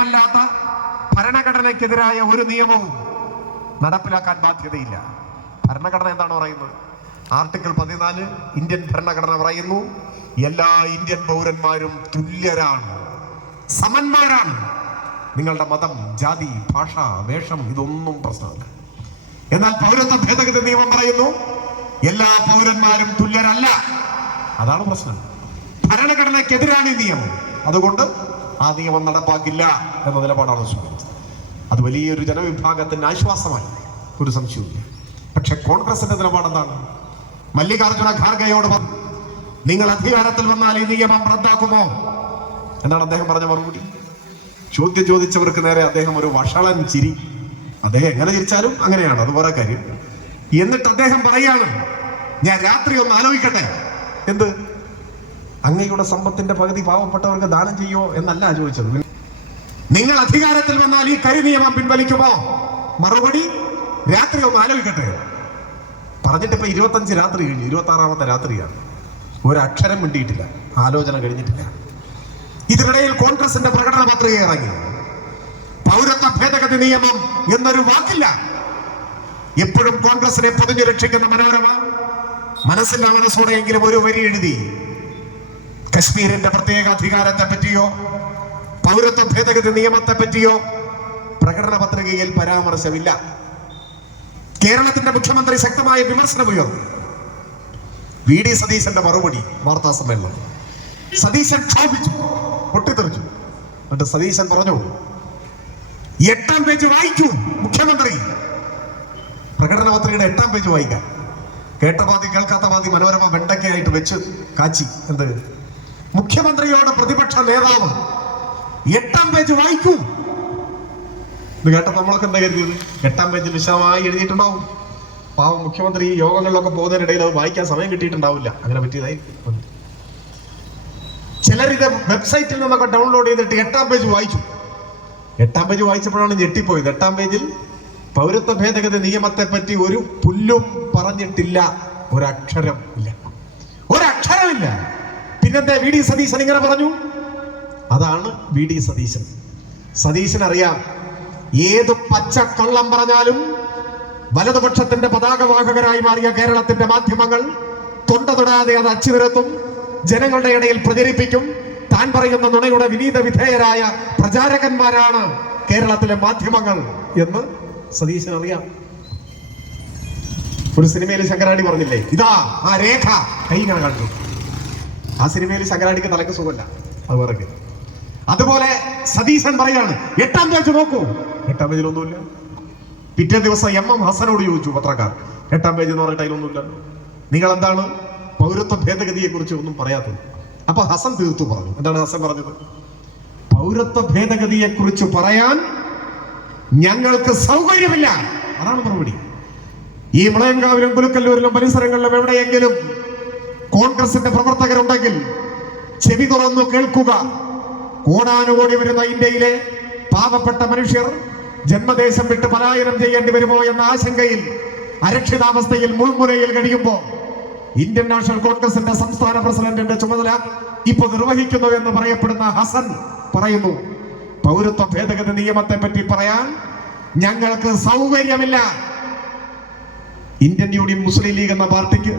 ല്ലാത്ത ഭരണഘടനയ്ക്കെതിരായ ഒരു നിയമവും നടപ്പിലാക്കാൻ ബാധ്യതയില്ല. ഭരണഘടന എന്താണ് പറയുന്നത്? ആർട്ടിക്കിൾ പതിനാല് ഇന്ത്യൻ ഭരണഘടന പറയുന്നു എല്ലാ ഇന്ത്യൻ പൗരന്മാരും തുല്യരാണ് സമന്മാരാണ്. നിങ്ങളുടെ മതം ജാതി ഭാഷ വേഷം ഇതൊന്നും പ്രശ്നമല്ല. എന്നാൽ പൗരത്വ ഭേദഗതി നിയമം പറയുന്നു എല്ലാ പൗരന്മാരും തുല്യരല്ല. അതാണ് പ്രശ്നം. ഭരണഘടനയ്ക്കെതിരാണ് ഈ നിയമം. അതുകൊണ്ട് ആ നിയമം നടപ്പാക്കില്ല എന്ന നിലപാടാണ് സ്വീകരിച്ചത്. അത് വലിയൊരു ജനവിഭാഗത്തിന്റെ ആശ്വാസമായി. ഒരു സംശയവുമില്ല. പക്ഷെ കോൺഗ്രസിന്റെ നിലപാട് എന്താണ്? മല്ലികാർജുന ഖാർഗെയോട് നിങ്ങൾ അധികാരത്തിൽ വന്നാൽ ഈ നിയമം റദ്ദാക്കുമോ? എന്നാണ് അദ്ദേഹം പറഞ്ഞ മറുപടി. ചോദ്യം ചോദിച്ചവർക്ക് നേരെ അദ്ദേഹം ഒരു വഷളൻ ചിരി. അദ്ദേഹം എങ്ങനെ ചിരിച്ചാലും അങ്ങനെയാണ്. അത് വേറെ കാര്യം. എന്നിട്ട് അദ്ദേഹം പറയാണ് ഞാൻ രാത്രി ഒന്ന് ആലോചിക്കട്ടെ. എന്ത്? അങ്ങയുടെ സമ്പത്തിന്റെ പകുതി പാവപ്പെട്ടവർക്ക് ദാനം ചെയ്യോ എന്നല്ല ചോദിച്ചത്. നിങ്ങൾ അധികാരത്തിൽ വന്നാൽ ഈ കരി നിയമം പിൻവലിക്കുമോ? മറുപടി രാത്രി ഒന്ന് ആലോചിക്കട്ടെ. പറഞ്ഞിട്ട് ഇപ്പൊ ഇരുപത്തഞ്ച് രാത്രി കഴിഞ്ഞു ഇരുപത്തി ആറാമത്തെ രാത്രിയാണ്. ഒരക്ഷരം മിണ്ടിയിട്ടില്ല ആലോചന കഴിഞ്ഞിട്ടില്ല. ഇതിനിടയിൽ കോൺഗ്രസിന്റെ പ്രകടന പത്രിക ഇറങ്ങി. പൗരത്വ ഭേദഗതി നിയമം എന്നൊരു വാക്കില്ല. എപ്പോഴും കോൺഗ്രസിനെ പൊതിഞ്ഞു രക്ഷിക്കുന്ന മനോരമ മനസ്സിന്റെ മനസ്സോടെയെങ്കിലും ഒരു വരി എഴുതി. കശ്മീരിന്റെ പ്രത്യേക അധികാരത്തെ പറ്റിയോ പൗരത്വ ഭേദഗതി നിയമത്തെ പറ്റിയോ പ്രകടന പത്രികയിൽ പരാമർശമില്ല. കേരളത്തിന്റെ മുഖ്യമന്ത്രി ശക്തമായ വിമർശനം ഉയർന്നു. വി ഡി സതീശന്റെ മറുപടി വാർത്താ സമ്മേളനം സതീശൻ ക്ഷോഭിച്ചു പൊട്ടിത്തെറിച്ചു. എന്നിട്ട് സതീശൻ പറഞ്ഞു എട്ടാം പേജ് വായിക്കൂ മുഖ്യമന്ത്രി. പ്രകടന പത്രികയുടെ എട്ടാം പേജ് വായിക്കാം. കേട്ട പാതി കേൾക്കാത്ത പാതി മനോരമ വെണ്ടക്കയായിട്ട് വെച്ച് കാച്ചി എന്ത്? മുഖ്യമന്ത്രിയോട് പ്രതിപക്ഷ നേതാവ് എട്ടാം പേജ് വായിക്കൂ. ഇത് കേട്ടപ്പോ നമ്മളൊക്കെ എന്താ കരുതിയത്? എട്ടാം പേജിൽ വിശദമായി എഴുതിയിട്ടുണ്ടാവും. പാവം മുഖ്യമന്ത്രി യോഗങ്ങളിലൊക്കെ പോകുന്നതിനിടയിൽ അത് വായിക്കാൻ സമയം കിട്ടിയിട്ടുണ്ടാവില്ല. അങ്ങനെ പറ്റിയതായി ചിലർ ഇത് വെബ്സൈറ്റിൽ നിന്നൊക്കെ ഡൗൺലോഡ് ചെയ്തിട്ട് എട്ടാം പേജ് വായിച്ചു. എട്ടാം പേജ് വായിച്ചപ്പോഴാണ് ഞെട്ടിപ്പോയത്. എട്ടാം പേജിൽ പൗരത്വ ഭേദഗതി നിയമത്തെ പറ്റി ഒരു പുല്ലും പറഞ്ഞിട്ടില്ല. ഒരക്ഷരം ഇല്ല. ഒരക്ഷരമില്ല. പിന്നെന്താ വി ഡി സതീശൻ ഇങ്ങനെ പറഞ്ഞു. അതാണ് വി ഡി സതീശൻ. സതീശൻ അറിയാം ഏത് പച്ച കള്ളം പറഞ്ഞാലും വലതുപക്ഷത്തിന്റെ പതാകവാഹകരായി മാറിയ കേരളത്തിന്റെ മാധ്യമങ്ങൾ തൊണ്ട തൊടാതെ അത് അച്ചു നിരത്തും ജനങ്ങളുടെ ഇടയിൽ പ്രചരിപ്പിക്കും. താൻ പറയുന്ന നുണയുടെ വിനീത വിധേയരായ പ്രചാരകന്മാരാണ് കേരളത്തിലെ മാധ്യമങ്ങൾ എന്ന് സതീശൻ അറിയാം ഒരു സിനിമയിൽ ശങ്കരാടി പറഞ്ഞില്ലേ ഇതാ ആ രേഖ കൈ ഇങ്ങനെ കണ്ടു ആ സിനിമയിൽ ശങ്കരാടിക്ക് തലക്ക് സുഖമില്ല. അത് വേറെ അതുപോലെ സതീശൻ പറയാണ് എട്ടാം പേജ് നോക്കൂ. എട്ടാം പേജിൽ ഒന്നുമില്ല. പിറ്റേ ദിവസം എം എം ഹസനോട് ചോദിച്ചു പത്രക്കാർ എട്ടാം പേജ് എന്ന് പറഞ്ഞിട്ട് അതിലൊന്നുമില്ല നിങ്ങൾ എന്താണ് പൗരത്വ ഭേദഗതിയെ കുറിച്ച് ഒന്നും പറയാത്തത്? അപ്പൊ ഹസൻ തീർത്തു പറഞ്ഞു. എന്താണ് ഹസൻ പറഞ്ഞത്? പൗരത്വ ഭേദഗതിയെ കുറിച്ച് പറയാൻ ഞങ്ങൾക്ക് സൗകര്യമില്ല. അതാണ് മറുപടി. ഈ മുളയങ്കാവിലും പുലുക്കല്ലൂരിലും പരിസരങ്ങളിലും എവിടെയെങ്കിലും കോൺഗ്രസിന്റെ പ്രവർത്തകരുണ്ടെങ്കിൽ ചെവി തുറന്നു കേൾക്കുക. കോടാനുകോടി വരുന്ന ഇന്ത്യയിലെ പാവപ്പെട്ട മനുഷ്യർ ജന്മദേശം വിട്ട് പലായനം ചെയ്യേണ്ടി വരുമോ എന്ന ആശങ്കയിൽ അരക്ഷിതാവസ്ഥയിൽ മുൾമുനയിൽ കഴിയുമ്പോൾ ഇന്ത്യൻ നാഷണൽ കോൺഗ്രസിന്റെ സംസ്ഥാന പ്രസിഡന്റിന്റെ ചുമതല ഇപ്പോൾ നിർവഹിക്കുന്നു എന്ന് പറയപ്പെടുന്ന ഹസൻ പറയുന്നു പൗരത്വ ഭേദഗതി നിയമത്തെ പറ്റി പറയാൻ ഞങ്ങൾക്ക് സൗകര്യമില്ല. ഇന്ത്യൻ യൂണിയൻ മുസ്ലിം ലീഗ് എന്ന പാർട്ടിക്ക്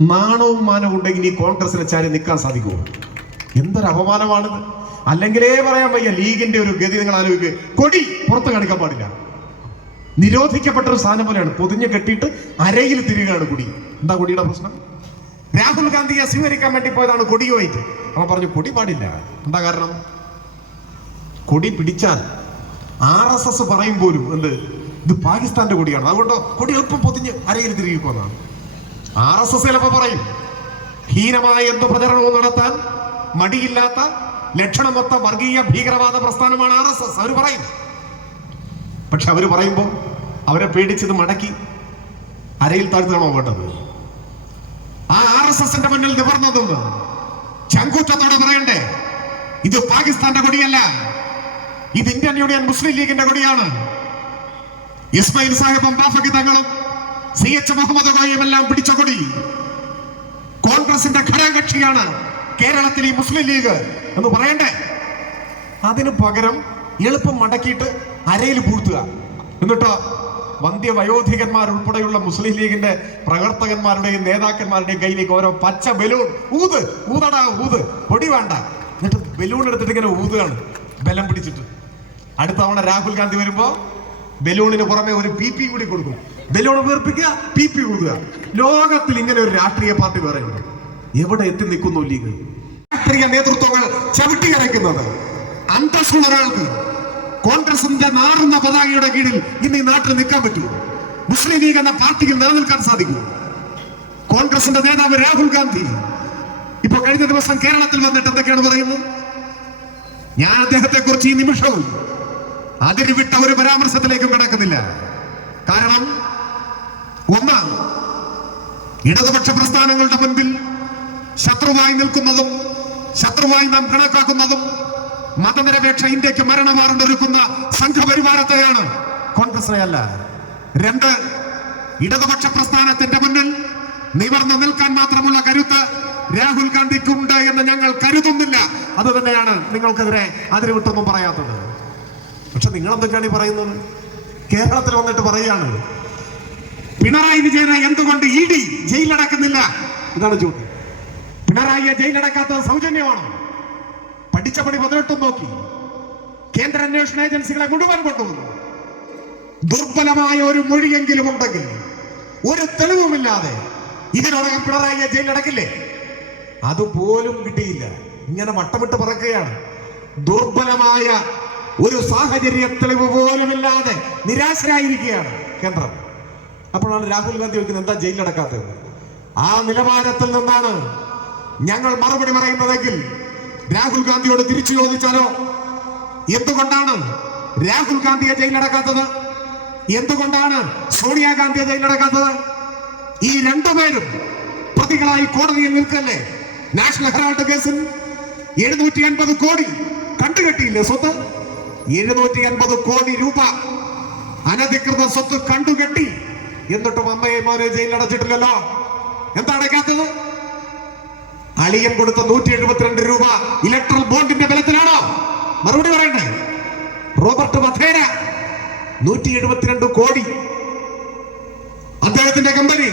നാണവും മാനവും ഉണ്ടെങ്കിൽ ഈ കോൺഗ്രസിനെ ചാരി നിൽക്കാൻ സാധിക്കുമോ? എന്തൊരു അപമാനമാണിത്. അല്ലെങ്കിലേ പറയാൻ വയ്യ ലീഗിന്റെ ഒരു ഗതി നിങ്ങൾ ആലോചിക്കുക കൊടി പുറത്ത് കാണിക്കാൻ പാടില്ല. നിരോധിക്കപ്പെട്ട ഒരു സാധനം പോലെയാണ്. പൊതിഞ്ഞ് കെട്ടിയിട്ട് അരയിൽ തിരികെയാണ് കൊടി. എന്താ കൊടിയുടെ പ്രശ്നം? രാഹുൽ ഗാന്ധിയെ സ്വീകരിക്കാൻ വേണ്ടി പോയതാണ് കൊടിയുമായിട്ട് അവൻ പറഞ്ഞു കൊടി പാടില്ല. എന്താ കാരണം? കൊടി പിടിച്ചാൽ ആർ എസ് എസ് പറയും പോലും എന്ത്? ഇത് പാകിസ്ഥാന്റെ കൊടിയാണ്. അതുകൊണ്ട്? കൊടി എളുപ്പം പൊതിഞ്ഞ് അരയിൽ തിരികെ പോന്നാണ് ആർ എസ് എസ് ചിലപ്പോ പറയും ഹീനമായ എന്ത് പ്രചരണവും നടത്താൻ മടിയില്ലാത്ത ലക്ഷണമൊത്ത വർഗീയ ഭീകരവാദ പ്രസ്ഥാനമാണ് ആർ എസ് എസ്. അവർ പറയും. പക്ഷെ അവർ പറയുമ്പോൾ അവരെ പേടിച്ചത് മടക്കി അരയിൽ താഴ്ത്തണോ വേണ്ടത്? ആ ആർ എസ് എസിന്റെ മുന്നിൽ നിവർന്നതെന്ന് ചങ്കൂറ്റത്തോടെ പറയണ്ടേ. ഇത് പാകിസ്ഥാന്റെ കൊടിയല്ല. ഇത് ഇന്ത്യൻ യൂണിയൻ മുസ്ലിം ലീഗിന്റെ കൊടിയാണ്. ഇസ്മായിൽ സാഹിബും ബാഫക്കി തങ്ങളും സി എച്ച് മുഹമ്മദ് എല്ലാം പിടിച്ച കൊടി. കോൺഗ്രസിന്റെ ഘടകകക്ഷിയാണ് കേരളത്തിലെ മുസ്ലിം ലീഗ് എന്ന് പറയണ്ടേ? അതിന് പകരം എളുപ്പം മടക്കിയിട്ട് അരയിൽ പൂഴ്ത്തുക എന്നിട്ടോ വന്ധ്യ വയോധികന്മാർ ഉൾപ്പെടെയുള്ള മുസ്ലിം ലീഗിന്റെ പ്രവർത്തകന്മാരുടെയും നേതാക്കന്മാരുടെയും കയ്യിലേക്ക് ഓരോ പച്ച ബലൂൺ ഊത് ഊതടാ ഊത്. പൊടി വേണ്ട. എന്നിട്ട് ബലൂൺ എടുത്തിട്ട് ഇങ്ങനെ ഊതുകയാണ്. ബലം പിടിച്ചിട്ട്. അടുത്ത തവണ രാഹുൽ ഗാന്ധി വരുമ്പോ ബലൂണിന് പുറമെ ഒരു പി പി കൂടി കൊടുക്കും. ബലൂൺ വീർപ്പിക്കുക പി പി ഊതുക. ലോകത്തിൽ ഇങ്ങനെ ഒരു രാഷ്ട്രീയ പാർട്ടി വേറെ ഉണ്ട്. എവിടെ എത്തി നിൽക്കുന്നു ലീഗ്? രാഷ്ട്രീയ നേതൃത്വങ്ങൾ ചവിട്ടി അരയ്ക്കുന്നത്. അന്തസ്സുള്ള ഒരാൾക്ക് കോൺഗ്രസിന്റെ നാറുന്ന പതാകയുടെ കീഴിൽ ഇന്ന് ഈ നാട്ടിൽ നിൽക്കാൻ പറ്റൂ മുസ്ലിം ലീഗ് എന്ന പാർട്ടിയിൽ നിലനിൽക്കാൻ സാധിക്കൂ കോൺഗ്രസിന്റെ നേതാവ് രാഹുൽ ഗാന്ധി. ഇപ്പൊ കഴിഞ്ഞ ദിവസം കേരളത്തിൽ വന്നിട്ട് എന്തൊക്കെയാണ് പറയുന്നത്? ഞാൻ അദ്ദേഹത്തെ കുറിച്ച് ഈ നിമിഷവും അതിരുവിട്ട ഒരു പരാമർശത്തിലേക്കും കിടക്കുന്നില്ല. കാരണം ഒന്ന് ഇടതുപക്ഷ പ്രസ്ഥാനങ്ങളുടെ മുൻപിൽ ശത്രുവായി നിൽക്കുന്നതും ശത്രുവായി നാം കണക്കാക്കുന്നതും മതനിരപേക്ഷ ഇന്ത്യയ്ക്ക് മരണമാറുണ്ടൊരുക്കുന്ന സംഘപരിവാരത്തെയാണ് കോൺഗ്രസിനെ അല്ല. രണ്ട് ഇടതുപക്ഷ പ്രസ്ഥാനത്തിന്റെ മുന്നിൽ നിവർന്നു നിൽക്കാൻ മാത്രമുള്ള കരുത്ത് രാഹുൽ ഗാന്ധിക്കുണ്ട് എന്ന് ഞങ്ങൾ കരുതുന്നില്ല. അത് തന്നെയാണ് നിങ്ങൾക്കെതിരെ അതിരുവിട്ടൊന്നും പറയാത്തത്. പക്ഷെ നിങ്ങൾ എന്തൊക്കെയാണ് ഈ പറയുന്നത്? കേരളത്തിൽ വന്നിട്ട് പറയുകയാണ്. പിണറായി വിജയനെ എന്തുകൊണ്ട് ഇ ഡി ജയിലടക്കുന്നില്ല ഇതാണ് ചോദ്യം. പിണറായിയെ ജയിലടക്കാത്തത് സൗജന്യമാണോ? പഠിച്ച പണി പതിനെട്ടും നോക്കി. കേന്ദ്ര അന്വേഷണ ഏജൻസികളെ മുഴുവൻ കൊണ്ടുവന്നു. ദുർബലമായ ഒരു മൊഴിയെങ്കിലും ഉണ്ടെങ്കിൽ ഒരു തെളിവുമില്ലാതെ ഇതിനോടകം പിണറായിയെ ജയിലടക്കില്ലേ അതുപോലും കിട്ടിയില്ല. ഇങ്ങനെ വട്ടമിട്ട് പറക്കുകയാണ്. ദുർബലമായ ഒരു സാഹചര്യ തെളിവ് പോലുമില്ലാതെ നിരാശരായിരിക്കുകയാണ് കേന്ദ്രം. അപ്പോഴാണ് രാഹുൽ ഗാന്ധി ചോദിക്കുന്നത് എന്താ ജയിലിലടക്കാത്തത് ആ നിലവാരത്തിൽ നിന്നാണ് ഞങ്ങൾ മറുപടി പറയുന്നതെങ്കിൽ രാഹുൽ ഗാന്ധിയോട് തിരിച്ചു ചോദിച്ചാലോ? എന്തുകൊണ്ടാണ് രാഹുൽ ഗാന്ധിയെ ജയിലിലടക്കാത്തത് എന്തുകൊണ്ടാണ് സോണിയാഗാന്ധിയെ ജയിലിലടക്കാത്തത് ഈ രണ്ടുപേരും പ്രതികളായി കോടതിയിൽ നിൽക്കല്ലേ? നാഷണൽ ഹെറാൾഡ് കേസിൽ എഴുന്നൂറ്റി അൻപത് കോടി കണ്ടുകെട്ടിയില്ലേ സ്വത്ത്? എഴുന്നൂറ്റി അൻപത് കോടി രൂപ അനധികൃത സ്വത്ത് കണ്ടുകെട്ടി. എന്നിട്ടും അമ്മയെ മോനെ ജയിലടച്ചിട്ടില്ലല്ലോ എന്താ അടയ്ക്കാത്തത് അളിയൻ കൊടുത്ത നൂറ്റി എഴുപത്തിരണ്ട് രൂപ ഇലക്ട്രൽ ബോണ്ടിന്റെ ബലത്തിലാണോ? മറുപടി പറയണ്ടേ? റോബർട്ട് വധേര നൂറ്റി എഴുപത്തിരണ്ട് കോടി. അദ്ദേഹത്തിന്റെ കമ്പനി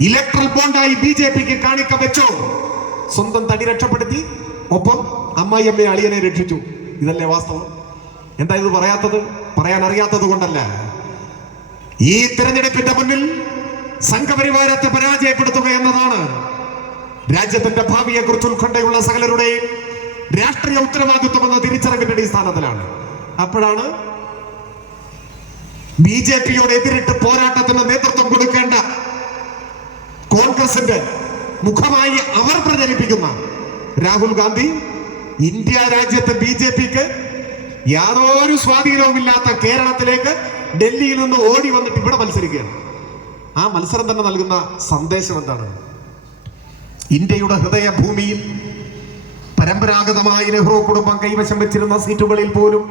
ഇലക്ട്രൽ ബോണ്ടായി ബി ജെ പിക്ക് കാണിക്ക വെച്ചോ. സ്വന്തം തടി രക്ഷപ്പെടുത്തി. ഒപ്പം അമ്മായിയമ്മയെ അളിയനെ രക്ഷിച്ചു. ഇതല്ലേ വാസ്തവം? എന്താ ഇത് പറയാത്തത് പറയാൻ അറിയാത്തത് കൊണ്ടല്ല. ഈ തിരഞ്ഞെടുപ്പിന്റെ മുന്നിൽ സംഘപരിവാരത്തെ പരാജയപ്പെടുത്തുക എന്നതാണ് രാജ്യത്തിന്റെ ഭാവിയെ കുറിച്ച് ഉത്കണ്ഠയുള്ള സകലരുടെയും രാഷ്ട്രീയ ഉത്തരവാദിത്വം എന്ന തിരിച്ചറിവിന്റെ അടിസ്ഥാനത്തിലാണ്. അപ്പോഴാണ് ബി ജെ പിയോട് എതിരിട്ട് പോരാട്ടത്തിന് നേതൃത്വം കൊടുക്കേണ്ട കോൺഗ്രസിന്റെ മുഖമായി അവർ പ്രചരിപ്പിക്കുന്ന രാഹുൽ ഗാന്ധി ഇന്ത്യ രാജ്യത്ത് ബി ജെ പിക്ക് യാതൊരു സ്വാധീനവുമില്ലാത്ത കേരളത്തിലേക്ക് ഡൽഹിയിൽ നിന്ന് ഓടി വന്നിട്ട് ഇവിടെ മത്സരിക്കുകയാണ്. ആ മത്സരം തന്നെ നൽകുന്ന സന്ദേശം എന്താണ്? ഇന്ത്യയുടെ ഹൃദയഭൂമിയിൽ പരമ്പരാഗതമായി നെഹ്റു കുടുംബം കൈവശം വെച്ചിരുന്ന സീറ്റുകളിൽ പോലും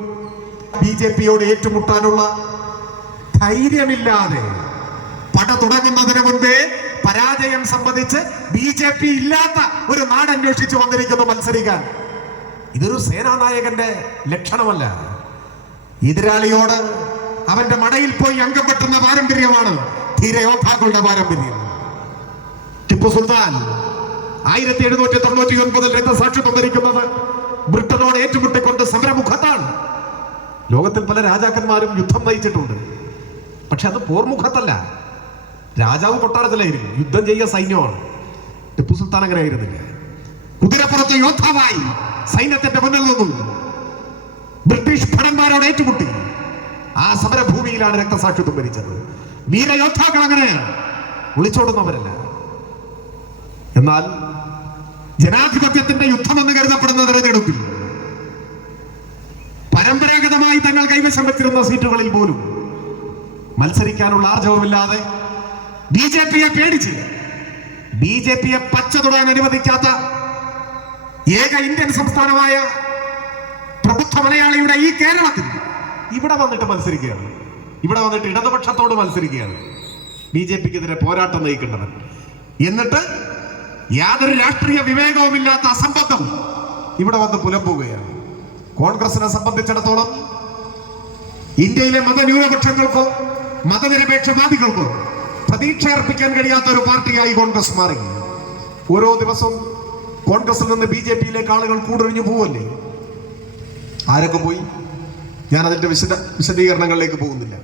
ബി ജെ പിയോട് ഏറ്റുമുട്ടാനുള്ള ധൈര്യമില്ലാതെ പട തുടങ്ങുന്നതിന് മുൻപേ പരാജയം സംബന്ധിച്ച് ബി ജെ പി ഇല്ലാത്ത ഒരു നാട് അന്വേഷിച്ചു വന്നിരിക്കുന്നു മത്സരിക്കാൻ. ഇതൊരു സേനാനായകന്റെ ലക്ഷണമല്ല. എതിരാളിയോട് അവന്റെ മടയിൽ പോയി അംഗം വെട്ടുന്ന പാരമ്പര്യമാണ് ധീരയോദ്ധാക്കളുടെ പാരമ്പര്യം. ടിപ്പു സുൽത്താൻ ആയിരത്തി എഴുന്നൂറ്റി തൊണ്ണൂറ്റി ഒൻപതിൽ രക്തസാക്ഷിത്വം ധരിക്കുന്നത് ബ്രിട്ടനോട് ഏറ്റുമുട്ടിക്കൊണ്ട് സമരമുഖത്താണ്. ലോകത്തിൽ പല രാജാക്കന്മാരും യുദ്ധം നയിച്ചിട്ടുണ്ട്. പക്ഷെ അത് പോർമുഖത്തല്ല. രാജാവ് കൊട്ടാരത്തിലായിരുന്നു. യുദ്ധം ചെയ്യുക സൈന്യമാണ്. ടിപ്പു സുൽത്താൻ അങ്ങനെ ആയിരുന്നില്ല കുതിരപ്പുറത്ത് യോദ്ധാവായി സൈന്യത്തിന്റെ മുന്നിൽ നിന്നു. ബ്രിട്ടീഷ് ഭടന്മാരോട് ഏറ്റുമുട്ടി. ആ സമരഭൂമിയിലാണ് രക്തസാക്ഷിത്വം ഭരിച്ചത്. വീരയോദ്ധാക്കൾ അങ്ങനെയാണ് വിളിച്ചോടുന്നവരല്ല. എന്നാൽ ജനാധിപത്യത്തിന്റെ യുദ്ധമെന്ന് കരുതപ്പെടുന്ന തെരഞ്ഞെടുപ്പിൽ പരമ്പരാഗതമായി തങ്ങൾ കൈവശം വെച്ചിരുന്ന സീറ്റുകളിൽ പോലും മത്സരിക്കാനുള്ള ആർജവമില്ലാതെ ബി ജെ പിയെ പേടിച്ച് ബി ജെ പിയെ പച്ച തൊടാൻ അനുവദിക്കാത്ത ഏക ഇന്ത്യൻ സംസ്ഥാനമായ പ്രബുദ്ധ മലയാളിയുടെ ഈ കേരളത്തിൽ ഇവിടെ വന്നിട്ട് മത്സരിക്കുകയാണ്. ഇവിടെ വന്നിട്ട് ഇടതുപക്ഷത്തോട് മത്സരിക്കുകയാണ്. ബി ജെ പിക്കെതിരെ പോരാട്ടം നയിക്കേണ്ടവൻ. എന്നിട്ട് യാതൊരു രാഷ്ട്രീയ വിവേകവുമില്ലാത്ത അസംബന്ധം ഇവിടെ വന്ന് പുലമ്പുകയാണ് കോൺഗ്രസിനെ സംബന്ധിച്ചിടത്തോളം ഇന്ത്യയിലെ മതന്യൂനപക്ഷങ്ങൾക്കോ മതനിരപേക്ഷവാദികൾക്കോ പ്രതീക്ഷ അർപ്പിക്കാൻ കഴിയാത്ത ഒരു പാർട്ടിയായി കോൺഗ്രസ് മാറി. ഓരോ ദിവസവും കോൺഗ്രസിൽ നിന്ന് ബി ജെ പിയിലേക്ക് ആളുകൾ കൂടൊഴിഞ്ഞു പോവല്ലേ? ആരൊക്കെ പോയി? ഞാൻ അതിന്റെ വിശദ വിശദീകരണങ്ങളിലേക്ക് പോകുന്നില്ല.